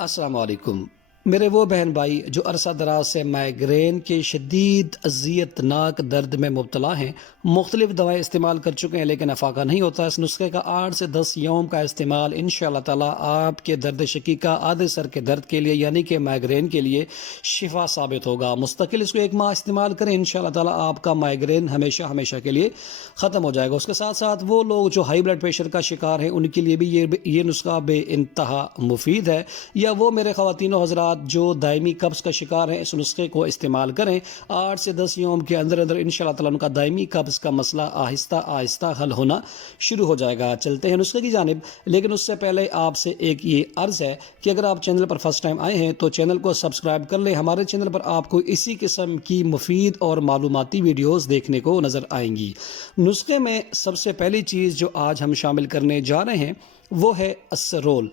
السلام علیکم میرے وہ بہن بھائی جو عرصہ دراز سے مائیگرین کے شدید اذیت ناک درد میں مبتلا ہیں، مختلف دوائیں استعمال کر چکے ہیں لیکن افاقہ نہیں ہوتا۔ اس نسخے کا 8 سے 10 یوم کا استعمال انشاءاللہ تعالیٰ آپ کے درد شقیقہ آدھے سر کے درد کے لیے یعنی کہ مائیگرین کے لیے شفا ثابت ہوگا۔ مستقل اس کو 1 ماہ استعمال کریں، انشاءاللہ تعالیٰ آپ کا مائیگرین ہمیشہ کے لیے ختم ہو جائے گا۔ اس کے ساتھ ساتھ وہ لوگ جو ہائی بلڈ پریشر کا شکار ہیں ان کے لیے بھی یہ نسخہ بے انتہا مفید ہے، یا وہ میرے خواتین و حضرات جو دائمی قبض کا شکار ہیں اس نسخے کو استعمال کریں۔ 8 سے 10 یوم کے اندر انشاءاللہ تعالیٰ ان کا دائمی قبض کا مسئلہ آہستہ حل ہونا شروع ہو جائے گا۔ چلتے ہیں نسخے کی جانب، لیکن اس سے پہلے آپ سے ایک یہ عرض ہے کہ اگر آپ چینل پر فرسٹ ٹائم آئے ہیں تو چینل کو سبسکرائب کر لیں۔ ہمارے چینل پر آپ کو اسی قسم کی مفید اور معلوماتی ویڈیوز دیکھنے کو نظر آئیں گی۔ نسخے میں سب سے پہلی چیز جو آج ہم شامل کرنے جا رہے ہیں وہ ہے اسرول۔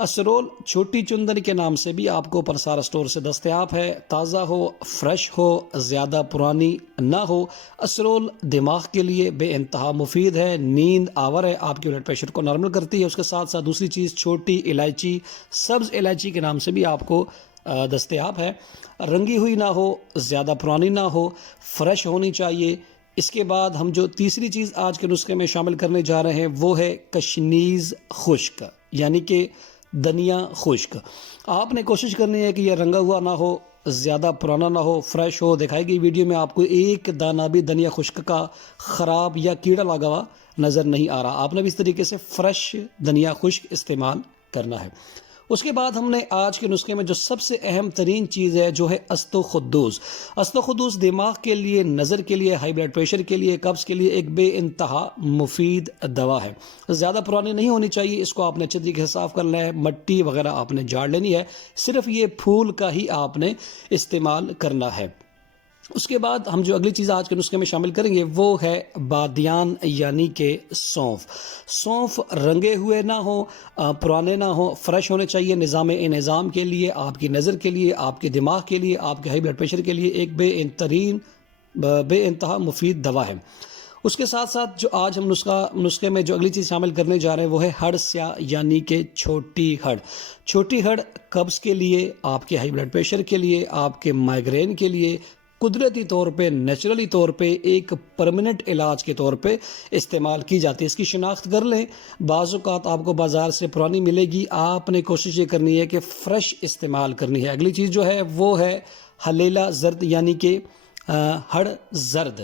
اسرول چھوٹی چندن کے نام سے بھی آپ کو پرسار اسٹور سے دستیاب ہے۔ تازہ ہو، فریش ہو، زیادہ پرانی نہ ہو۔ اسرول دماغ کے لیے بے انتہا مفید ہے، نیند آور ہے، آپ کے بلڈ پریشر کو نارمل کرتی ہے۔ اس کے ساتھ ساتھ دوسری چیز چھوٹی الائچی، سبز الائچی کے نام سے بھی آپ کو دستیاب ہے۔ رنگی ہوئی نہ ہو، زیادہ پرانی نہ ہو، فریش ہونی چاہیے۔ اس کے بعد ہم جو تیسری چیز آج کے نسخے میں شامل کرنے جا رہے ہیں وہ ہے کشنیز خشک، یعنی کہ دھنیا خشک۔ آپ نے کوشش کرنی ہے کہ یہ رنگا ہوا نہ ہو، زیادہ پرانا نہ ہو، فریش ہو۔ دکھائی گئی ویڈیو میں آپ کو ایک دانہ بھی دھنیا خشک کا خراب یا کیڑا لگا ہوا نظر نہیں آ رہا۔ آپ نے بھی اس طریقے سے فریش دھنیا خشک استعمال کرنا ہے۔ اس کے بعد ہم نے آج کے نسخے میں جو سب سے اہم ترین چیز ہے جو ہے استوخدوس۔ استوخدوس دماغ کے لیے، نظر کے لیے، ہائی بلڈ پریشر کے لیے، قبض کے لیے ایک بے انتہا مفید دوا ہے۔ زیادہ پرانی نہیں ہونی چاہیے، اس کو آپ نے اچھے طریقے سے صاف کرنا ہے، مٹی وغیرہ آپ نے جھاڑ لینی ہے، صرف یہ پھول کا ہی آپ نے استعمال کرنا ہے۔ اس کے بعد ہم جو اگلی چیز آج کے نسخے میں شامل کریں گے وہ ہے بادیان یعنی کہ سونف۔ سونف رنگے ہوئے نہ ہو، پرانے نہ ہو، فریش ہونے چاہیے۔ نظام انہضام کے لیے، آپ کی نظر کے لیے، آپ کے دماغ کے لیے، آپ کے ہائی بلڈ پریشر کے لیے ایک بے انتہا مفید دوا ہے۔ اس کے ساتھ ساتھ جو آج ہم نسخے میں جو اگلی چیز شامل کرنے جا رہے ہیں وہ ہے ہڑ سیاہ یعنی کہ چھوٹی ہڑ۔ چھوٹی ہڑ قبض کے لیے، آپ کے ہائی بلڈ پریشر کے لیے، آپ کے مائیگرین کے لیے قدرتی طور پہ، نیچرلی طور پہ ایک پرماننٹ علاج کے طور پہ استعمال کی جاتی ہے۔ اس کی شناخت کر لیں۔ بعض اوقات آپ کو بازار سے پرانی ملے گی، آپ نے کوشش یہ کرنی ہے کہ فریش استعمال کرنی ہے۔ اگلی چیز جو ہے وہ ہے ہلیلا زرد یعنی کہ ہڑ زرد۔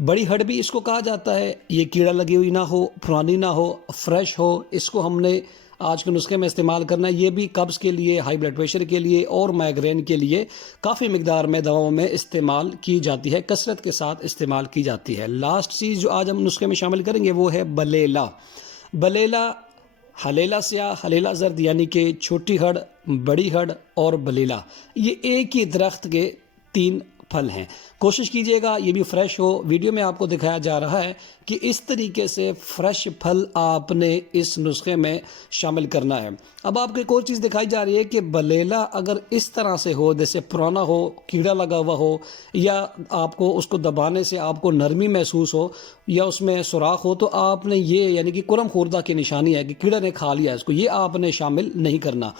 بڑی ہڑ بھی اس کو کہا جاتا ہے۔ یہ کیڑا لگی ہوئی نہ ہو، پرانی نہ ہو، فریش ہو۔ اس کو ہم نے آج کے نسخے میں استعمال کرنا ہے۔ یہ بھی قبض کے لیے، ہائی بلڈ پریشر کے لیے اور مائیگرین کے لیے کافی مقدار میں دواؤں میں استعمال کی جاتی ہے، کثرت کے ساتھ استعمال کی جاتی ہے۔ لاسٹ چیز جو آج ہم نسخے میں شامل کریں گے وہ ہے بلیلا۔ بلیلا، ہلیلا سیاہ، ہلیلا زرد یعنی کہ چھوٹی ہڑ، بڑی ہڑ اور بلیلا، یہ ایک ہی درخت کے 3 پھل ہیں۔ کوشش کیجئے گا یہ بھی فریش ہو۔ ویڈیو میں آپ کو دکھایا جا رہا ہے کہ اس طریقے سے فریش پھل آپ نے اس نسخے میں شامل کرنا ہے۔ اب آپ کو ایک اور چیز دکھائی جا رہی ہے کہ بلیلا اگر اس طرح سے ہو، جیسے پرانا ہو، کیڑا لگا ہوا ہو، یا آپ کو اس کو دبانے سے آپ کو نرمی محسوس ہو یا اس میں سوراخ ہو، تو آپ نے یہ یعنی کہ کرم خوردہ کی نشانی ہے کہ کیڑا نے کھا لیا اس کو، یہ آپ نے شامل نہیں کرنا۔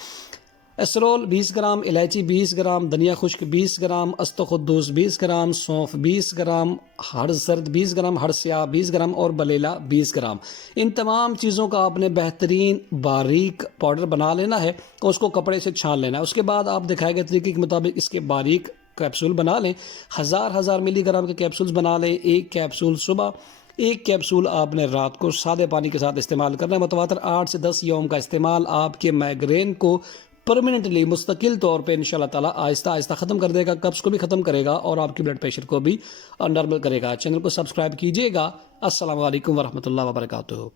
اسرول 20 گرام، الائچی 20 گرام، دھنیا خشک 20 گرام، استوخدوس 20 گرام، سونف 20 گرام، ہڑ زرد 20 گرام، ہڑ سیاہ 20 گرام اور بلیلا 20 گرام۔ ان تمام چیزوں کا آپ نے بہترین باریک پاؤڈر بنا لینا ہے اور اس کو کپڑے سے چھان لینا ہے۔ اس کے بعد آپ دکھائے گئے طریقے کے مطابق اس کے باریک کیپسول بنا لیں۔ 1000 ملی گرام کے کیپسولز بنا لیں۔ ایک کیپسول صبح، ایک کیپسول آپ نے رات کو سادے پانی کے ساتھ استعمال کرنا ہے۔ متواتر 8 سے 10 یوم کا استعمال آپ کے مائیگرین کو پرماننٹلی، مستقل طور پہ انشاءاللہ تعالیٰ آہستہ ختم کر دے گا، قبض کو بھی ختم کرے گا اور آپ کی بلڈ پریشر کو بھی نارمل کرے گا۔ چینل کو سبسکرائب کیجئے گا۔ السلام علیکم ورحمۃ اللہ وبرکاتہ۔